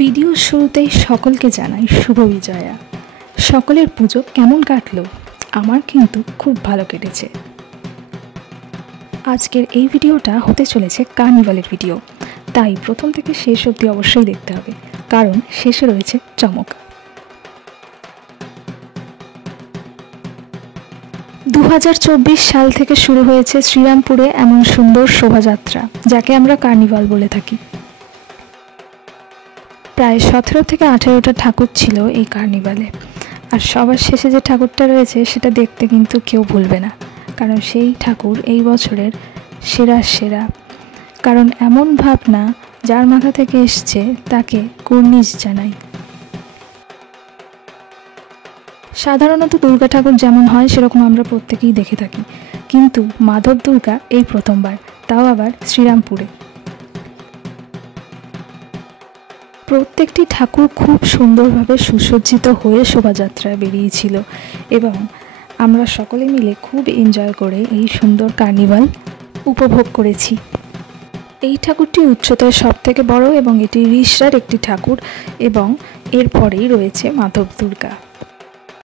ভিডিওর শুরুতেই সকলকে জানাই শুভ বিজয়া। সকলের পুজো কেমন কাটলো? আমার কিন্তু খুব ভালো কেটেছে। আজকের এই ভিডিওটা হতে চলেছে কার্নিভালের ভিডিও, তাই প্রথম থেকে শেষ অবধি অবশ্যই দেখতে হবে, কারণ শেষে রয়েছে চমক। 2024 সাল থেকে শুরু হয়েছে শ্রীরামপুরে এমন সুন্দর শোভাযাত্রা, যাকে আমরা কার্নিভাল বলে থাকি। প্রায় 17 থেকে 18টা ঠাকুর ছিল এই কার্নিভালে, আর সবার শেষে যে ঠাকুরটা রয়েছে সেটা দেখতে কিন্তু কেউ ভুলবে না, কারণ সেই ঠাকুর এই বছরের সেরা। কারণ এমন ভাবনা যার মাথা থেকে এসছে তাকে কুর্নিশ জানাই। সাধারণত দুর্গা ঠাকুর যেমন হয় সেরকম আমরা প্রত্যেকেই দেখে থাকি, কিন্তু মাধব দুর্গা এই প্রথমবার, তাও আবার শ্রীরামপুরে। প্রত্যেকটি ঠাকুর খুব সুন্দরভাবে সুসজ্জিত হয়ে শোভাযাত্রায় বেরিয়েছিল এবং আমরা সকলে মিলে খুব এনজয় করে এই সুন্দর কার্নিভাল উপভোগ করেছি। এই ঠাকুরটি উচ্চতায় সব থেকে বড় এবং এটি রিষড়ার একটি ঠাকুর এবং এরপরেই রয়েছে মাধব দুর্গা।